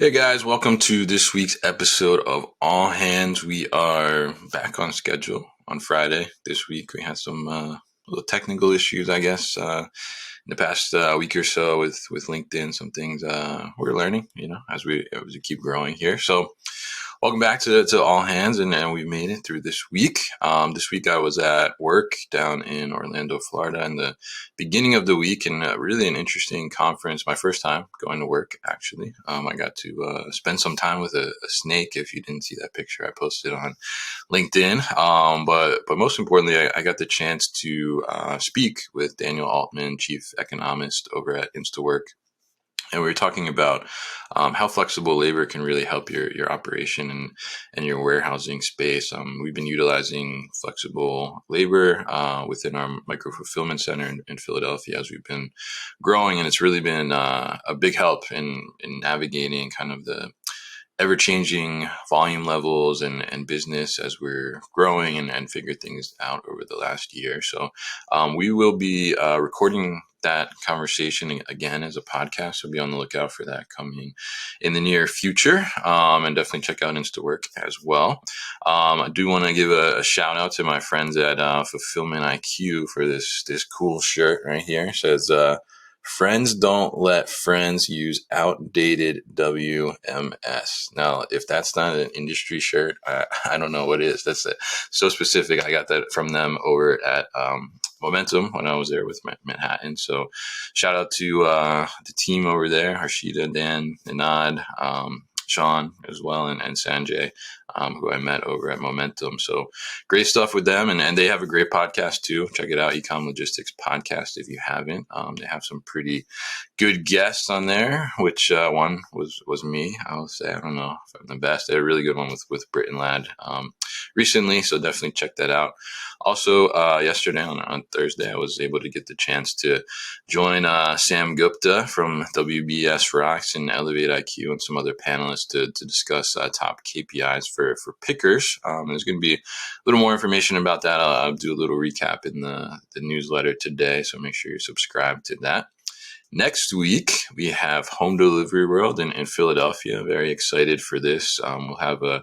Hey guys, welcome to this week's episode of All Hands. We are back on schedule on Friday this week. We had some little technical issues, I guess, in the past week or so with LinkedIn. Some things we're learning, as we keep growing here. So welcome back to All Hands, and we made it through this week. This week I was at work down in Orlando, Florida, in the beginning of the week, and really an interesting conference. My first time going to work, actually. I got to spend some time with a snake. If you didn't see that picture, I posted on LinkedIn. But most importantly, I got the chance to speak with Daniel Altman, Chief Economist over at InstaWork. And we were talking about how flexible labor can really help your operation and your warehousing space. We've been utilizing flexible labor within our micro fulfillment center in Philadelphia as we've been growing, and it's really been a big help in navigating kind of the ever-changing volume levels and business as we're growing and figure things out over the last year. So we will be recording that conversation again as a podcast. So be on the lookout for that coming in the near future. And definitely check out InstaWork as well. I do want to give a shout out to my friends at Fulfillment IQ for this cool shirt right here. It says, friends don't let friends use outdated WMS. Now, if that's not an industry shirt, I don't know what is. That's so specific. I got that from them over at Momentum when I was there with Manhattan. So shout out to the team over there, Harshita, Dan, Anad, Sean as well, and Sanjay, who I met over at Momentum. So great stuff with them. And they have a great podcast too. Check it out, Ecom Logistics Podcast, if you haven't. They have some pretty good guests on there, which one was me. I'll say, I don't know if I'm the best. They had a really good one with Britt and Ladd recently. So definitely check that out. Also, yesterday on Thursday, I was able to get the chance to join Sam Gupta from WBS Rocks and Elevate IQ and some other panelists to discuss top KPIs for pickers. There's going to be a little more information about that. I'll do a little recap in the newsletter today, so make sure you're subscribed to that. Next week, we have Home Delivery World in Philadelphia. Very excited for this. We'll have a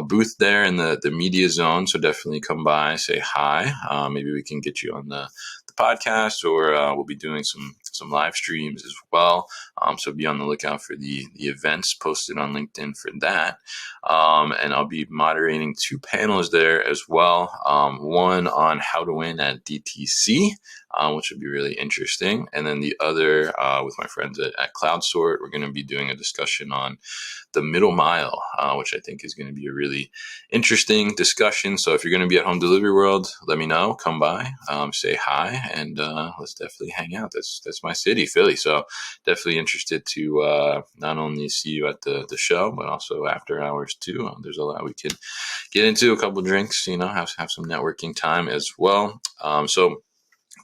booth there in the media zone, so definitely come by, say hi. Maybe we can get you on the podcast, or we'll be doing some live streams as well. So be on the lookout for the events posted on LinkedIn for that. And I'll be moderating two panels there as well. One on how to win at DTC, which would be really interesting. And then the other with my friends at CloudSort, we're going to be doing a discussion on the middle mile, which I think is going to be a really interesting discussion. So if you're going to be at Home Delivery World, let me know. Come by, say hi, and let's definitely hang out. That's my city, Philly. So definitely interested to not only see you at the show, but also after hours too. There's a lot we could get into, a couple drinks, have some networking time as well. So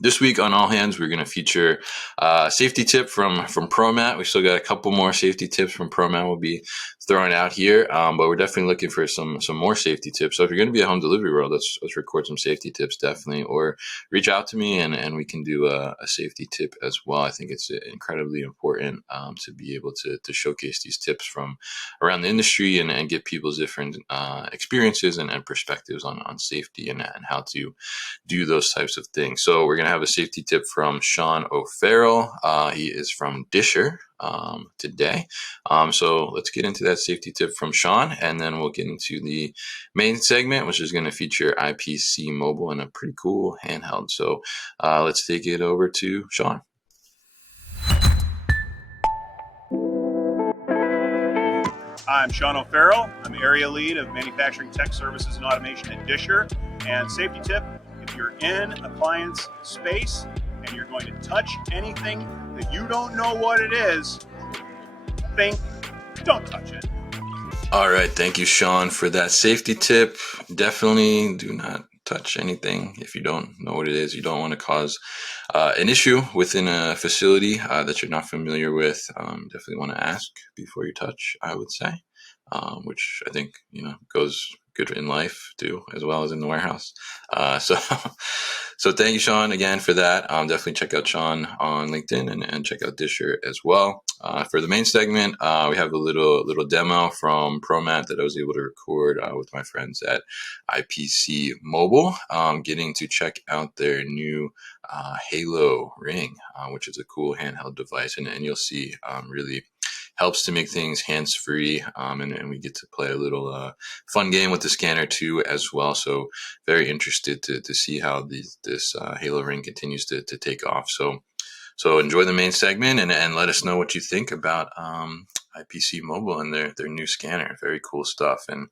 this week on All Hands, we're going to feature a safety tip from ProMat. We still got a couple more safety tips from ProMat we'll be throwing out here, but we're definitely looking for some more safety tips. So if you're going to be at Home Delivery World, let's record some safety tips, definitely, or reach out to me and we can do a safety tip as well. I think it's incredibly important to be able to showcase these tips from around the industry and get people's different experiences and perspectives on safety and how to do those types of things. So we're going to have a safety tip from Sean O'Farrell. He is from Disher today. So let's get into that safety tip from Sean, and then we'll get into the main segment, which is going to feature IPCMobile and a pretty cool handheld. So let's take it over to Sean. I'm Sean O'Farrell. I'm Area Lead of Manufacturing Tech Services and Automation at Disher. And safety tip, if you're in appliance space and you're going to touch anything that you don't know what it is, don't touch it. All right. Thank you, Sean, for that safety tip. Definitely do not touch anything if you don't know what it is. You don't want to cause an issue within a facility that you're not familiar with. Definitely want to ask before you touch, I would say, which I think, goes good in life too, as well as in the warehouse. So thank you, Sean, again for that. Definitely check out Sean on LinkedIn and check out Disher as well. For the main segment, we have a little demo from ProMat that I was able to record with my friends at IPCMobile, getting to check out their new HaloRing, which is a cool handheld device, and you'll see really helps to make things hands-free, and we get to play a little fun game with the scanner too as well. So very interested to see how this HaloRing continues to take off. So enjoy the main segment and let us know what you think about IPCMobile and their new scanner. Very cool stuff. And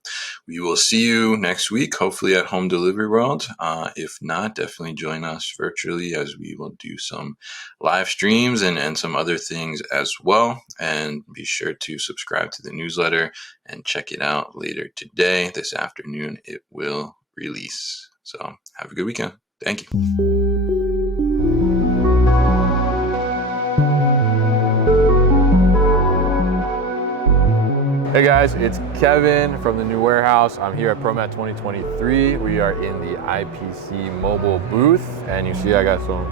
we will see you next week, hopefully at Home Delivery World. If not, definitely join us virtually as we will do some live streams and some other things as well. And be sure to subscribe to the newsletter and check it out later today. This afternoon, it will release. So have a good weekend. Thank you. Hey guys, it's Kevin from the new warehouse. I'm here at ProMat 2023. We are in the IPCMobile booth, and you see I got some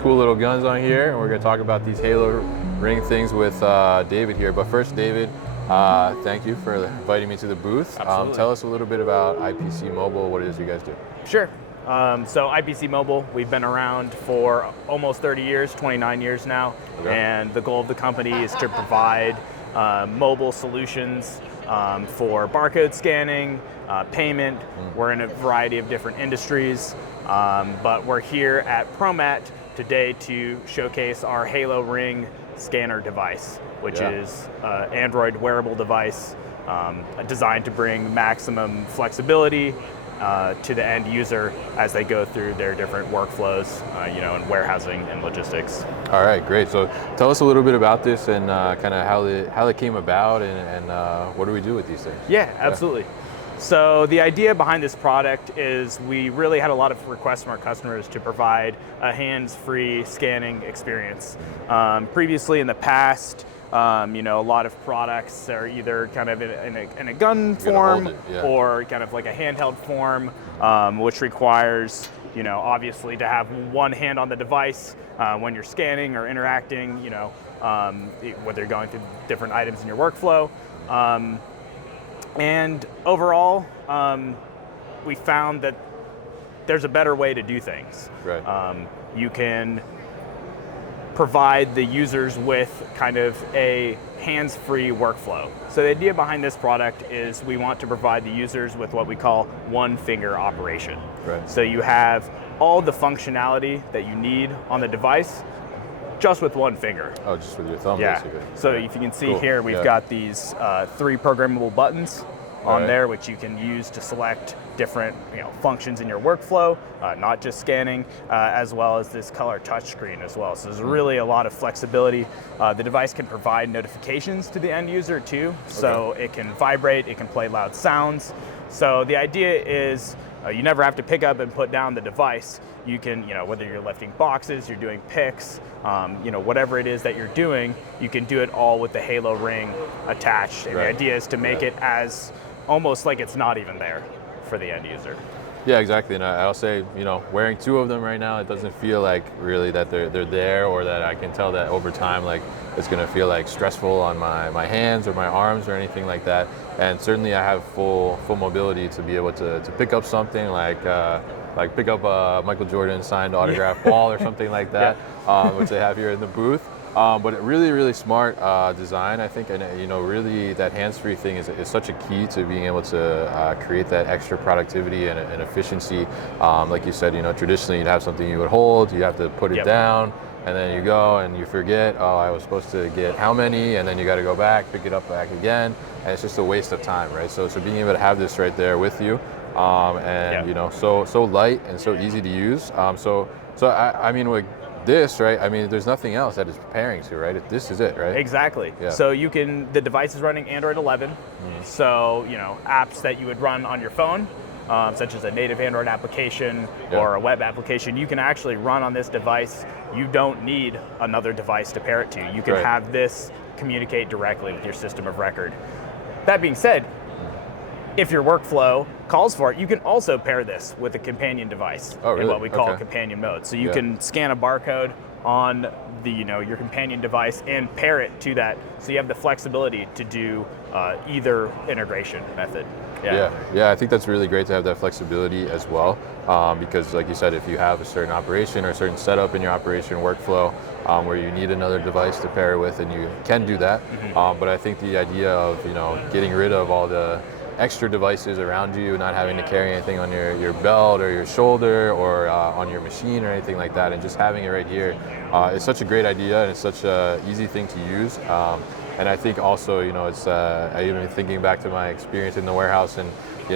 cool little guns on here, and we're gonna talk about these HaloRing things with David here. But first, David, thank you for inviting me to the booth. Tell us a little bit about IPCMobile, what it is you guys do. Sure. So IPCMobile, we've been around for almost 30 years, 29 years now, and the goal of the company is to provide mobile solutions for barcode scanning, payment. We're in a variety of different industries, but we're here at ProMat today to showcase our HaloRing scanner device, which is an Android wearable device designed to bring maximum flexibility to the end user as they go through their different workflows, in warehousing and logistics. All right, great. So tell us a little bit about this and kind of how it came about and what do we do with these things? Yeah, absolutely. So the idea behind this product is we really had a lot of requests from our customers to provide a hands-free scanning experience. Previously in the past, a lot of products are either kind of in a gun form or kind of like a handheld form, which requires, obviously to have one hand on the device when you're scanning or interacting, whether you're going through different items in your workflow. And overall, we found that there's a better way to do things. Right. You can provide the users with kind of a hands-free workflow. So the idea behind this product is we want to provide the users with what we call one finger operation. Right. So you have all the functionality that you need on the device just with one finger. Oh, just with your thumb, basically. So if you can see here, we've got these 3 programmable buttons on there, which you can use to select different functions in your workflow, not just scanning, as well as this color touchscreen as well. So there's really a lot of flexibility. The device can provide notifications to the end user too, so it can vibrate, it can play loud sounds. So the idea is you never have to pick up and put down the device. You can, whether you're lifting boxes, you're doing picks, whatever it is that you're doing, you can do it all with the HaloRing attached. And the idea is to make it as almost like it's not even there for the end user. Yeah, exactly. And I'll say, wearing 2 of them right now, it doesn't feel like really that they're there, or that I can tell that over time, like it's going to feel like stressful on my hands or my arms or anything like that. And certainly I have full mobility to be able to pick up something like pick up a Michael Jordan signed autograph ball or something like that, which they have here in the booth. But really smart design, I think, and really that hands-free thing is such a key to being able to create that extra productivity and efficiency. Like you said, traditionally you'd have something you would hold, you have to put it down, and then you go and you forget, oh, I was supposed to get how many, and then you got to go back, pick it up back again, and it's just a waste of time, right? So being able to have this right there with you, so light and so easy to use. So I mean, with this, right? I mean, there's nothing else that it's preparing to, right? This is it, right? Exactly. Yeah. So the device is running Android 11. So, apps that you would run on your phone, such as a native Android application or a web application, you can actually run on this device. You don't need another device to pair it to. You can have this communicate directly with your system of record. That being said, if your workflow calls for it, you can also pair this with a companion device in what we call companion mode. So you can scan a barcode on the your companion device and pair it to that, so you have the flexibility to do either integration method. Yeah, I think that's really great to have that flexibility as well, because like you said, if you have a certain operation or a certain setup in your operation workflow where you need another device to pair with, and you can do that. But I think the idea of getting rid of all the extra devices around you, not having to carry anything on your belt or your shoulder or on your machine or anything like that, and just having it right here is such a great idea, and it's such an easy thing to use. And I think also, it's I even thinking back to my experience in the warehouse, and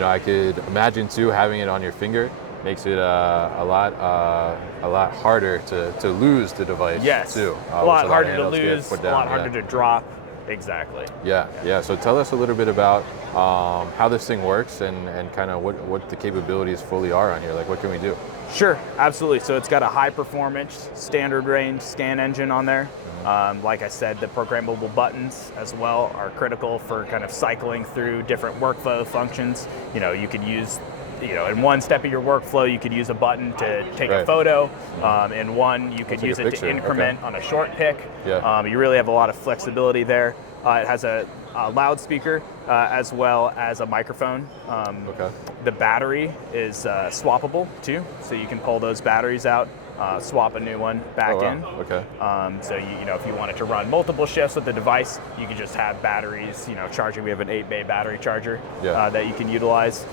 I could imagine too, having it on your finger makes it a lot harder to lose the device. Yes, too. A lot harder to lose, a lot harder to drop. Exactly. Yeah. So tell us a little bit about how this thing works and kind of what the capabilities fully are on here. Like, what can we do? Sure, absolutely. So it's got a high performance standard range scan engine on there. Like I said, the programmable buttons as well are critical for kind of cycling through different workflow functions. You could use, in one step of your workflow, you could use a button to take a photo. In one, you could use it to increment on a short pick. You really have a lot of flexibility there. It has a loudspeaker as well as a microphone. The battery is swappable too, so you can pull those batteries out, swap a new one back in. So if you wanted to run multiple shifts with the device, you could just have batteries, charging. We have an 8-bay battery charger that you can utilize.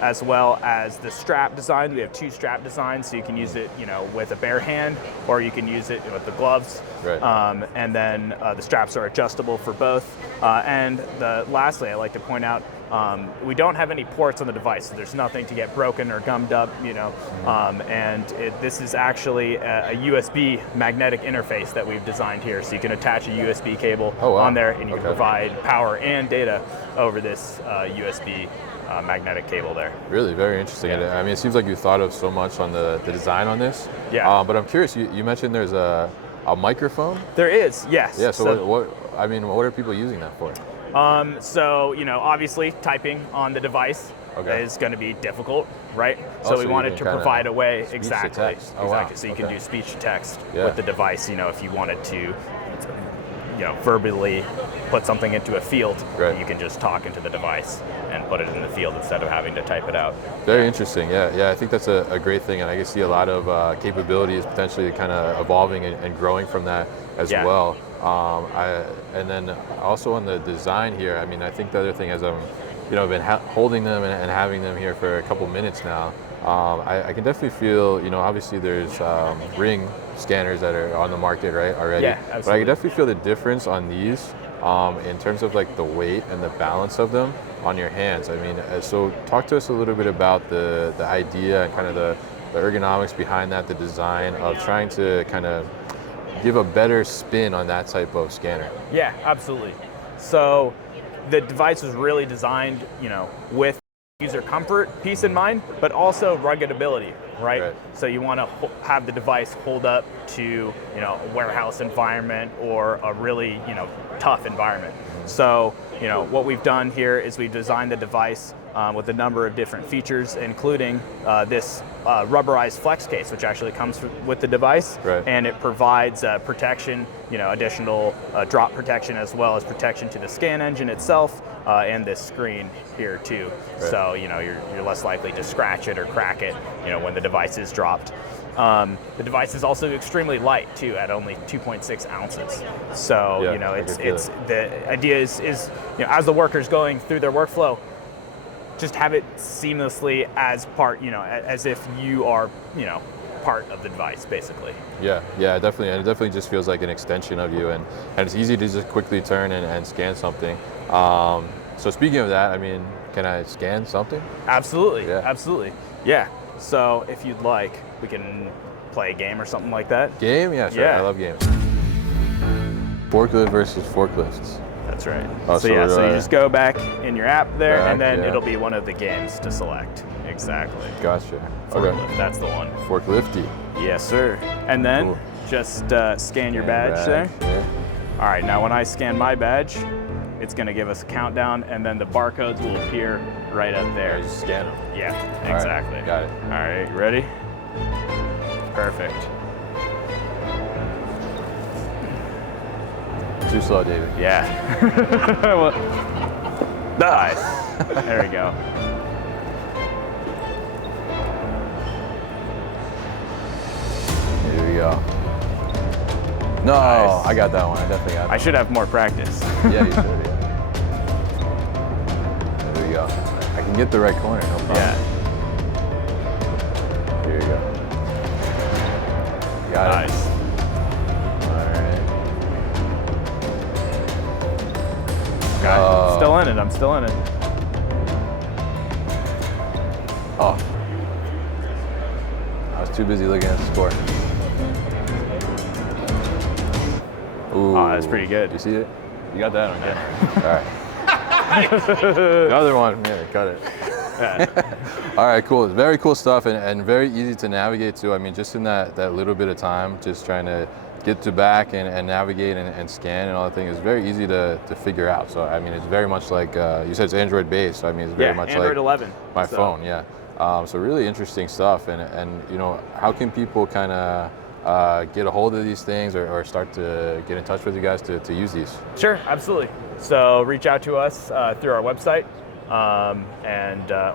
As well as the strap design. We have 2 strap designs, so you can use it, with a bare hand, or you can use it with the gloves. And then the straps are adjustable for both. And lastly, I like to point out, we don't have any ports on the device, so there's nothing to get broken or gummed up, and this is actually a USB magnetic interface that we've designed here, so you can attach a USB cable on there, and you can provide power and data over this USB magnetic cable there. Really, very interesting. I mean, it seems like you thought of so much on the design on this. But I'm curious, you mentioned there's a microphone? There is, yes. Yeah, so what are people using that for? So, obviously typing on the device is going to be difficult, right? So we wanted to provide a way, exactly. So you can do speech to text with the device, if you wanted to, verbally put something into a field, you can just talk into the device and put it in the field instead of having to type it out. Very interesting. Yeah, I think that's a great thing, and I can see a lot of capabilities potentially kind of evolving and growing from that as well. And then also on the design here, I mean, I think the other thing is I've been holding them and having them here for a couple minutes now. I can definitely feel, obviously there's ring scanners that are on the market, right, already. Yeah, absolutely. But I can definitely feel the difference on these in terms of like the weight and the balance of them on your hands. I mean, so talk to us a little bit about the idea and kind of the ergonomics behind that, the design of trying to kind of give a better spin on that type of scanner. Yeah, absolutely. So the device was really designed, with user comfort piece in mind, but also rugged ability, right? So you want to have the device hold up to, a warehouse environment or a really, tough environment. So, what we've done here is we've designed the device with a number of different features, including this rubberized flex case, which actually comes with the device, and it provides protection, additional drop protection, as well as protection to the scan engine itself and this screen here too. So you're less likely to scratch it or crack it, when the device is dropped. The device is also extremely light too, at only 2.6 ounces. So it's the idea is as the worker's going through their workflow, just have it seamlessly as part, as if you are, part of the device, basically. Yeah, definitely. And it definitely just feels like an extension of you, and it's easy to just quickly turn and scan something. So speaking of that, I mean, can I scan something? Absolutely, absolutely. Yeah, so if you'd like, we can play a game or something like that. Game? Yeah, sure. I love games. Forklift versus forklifts. That's right. So you just go back in your app there, and then it'll be one of the games to select. Exactly. Gotcha. Forklift, that's the one. Forklifty. Yes, sir. And then just scan your badge there. Yeah. All right, now when I scan my badge, it's going to give us a countdown, and then the barcodes will appear right up there. Just scan them. Yeah, All exactly. right, got it. All right, you ready? Perfect. Too slow, David. Yeah. Well, nice. There we go. Here we go. No, Nice. I got that one. I definitely got that. I should have more practice. Yeah, you should, yeah. There we go. I can get the right corner, no problem. Yeah. Here you go. Got Nice. it. All right. Okay. Oh. Still in it. I'm still in it. Oh. I was too busy looking at the score. Ooh. Oh, that's pretty good. You see it? You got that on camera. Yeah. All right. The other one, yeah, cut it. Yeah. All right, cool. It's very cool stuff and very easy to navigate too. I mean, just in that little bit of time, just trying to get to back and navigate and scan and all that thing is very easy to figure out. So, I mean, it's very much like, you said it's Android based, so I mean, it's very much Android like 11. my phone, yeah. So really interesting stuff. And you know, how can people kind of get a hold of these things or start to get in touch with you guys to use these? Sure, absolutely. So reach out to us through our website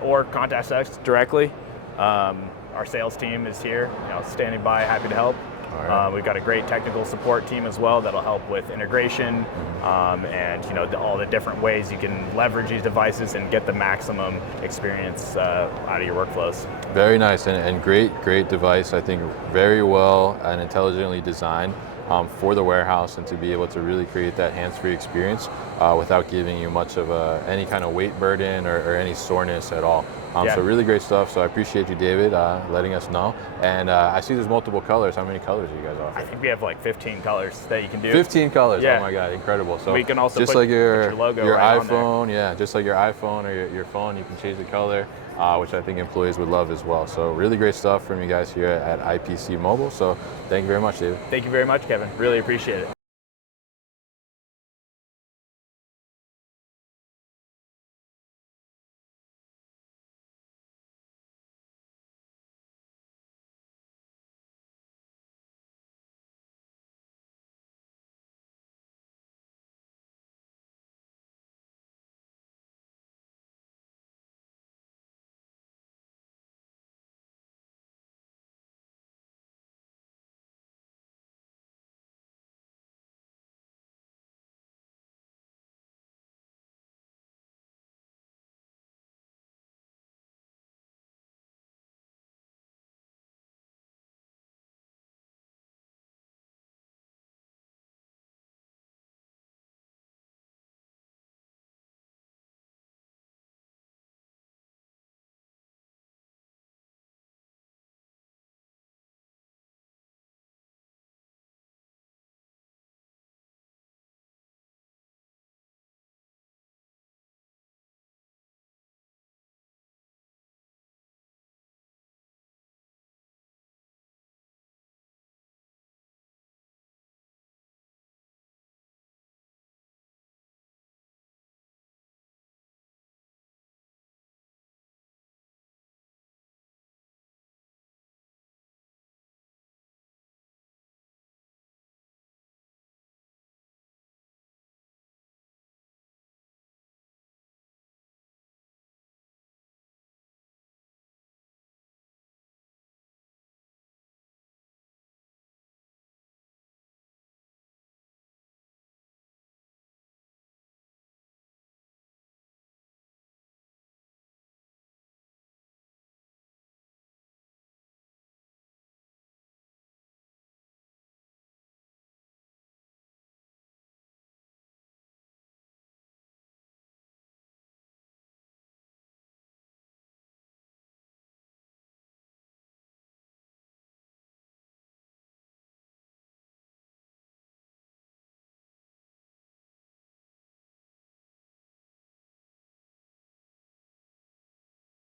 or contact us directly. Our sales team is here, standing by, happy to help. All right. We've got a great technical support team as well that'll help with integration and all the different ways you can leverage these devices and get the maximum experience out of your workflows. Very nice and great device. I think very well and intelligently designed for the warehouse and to be able to really create that hands-free experience without giving you much of any kind of weight burden or any soreness at all. So really great stuff. So I appreciate you, David, letting us know. And I see there's multiple colors. How many colors do you guys offer? I think we have like 15 colors that you can do. 15 colors. Yeah. Oh my God, incredible. So we can also just put like your logo right on there. iPhone, yeah, just like your iPhone or your phone, you can change the color, which I think employees would love as well. So really great stuff from you guys here at IPCMobile. So thank you very much, David. Thank you very much, Kevin. Really appreciate it.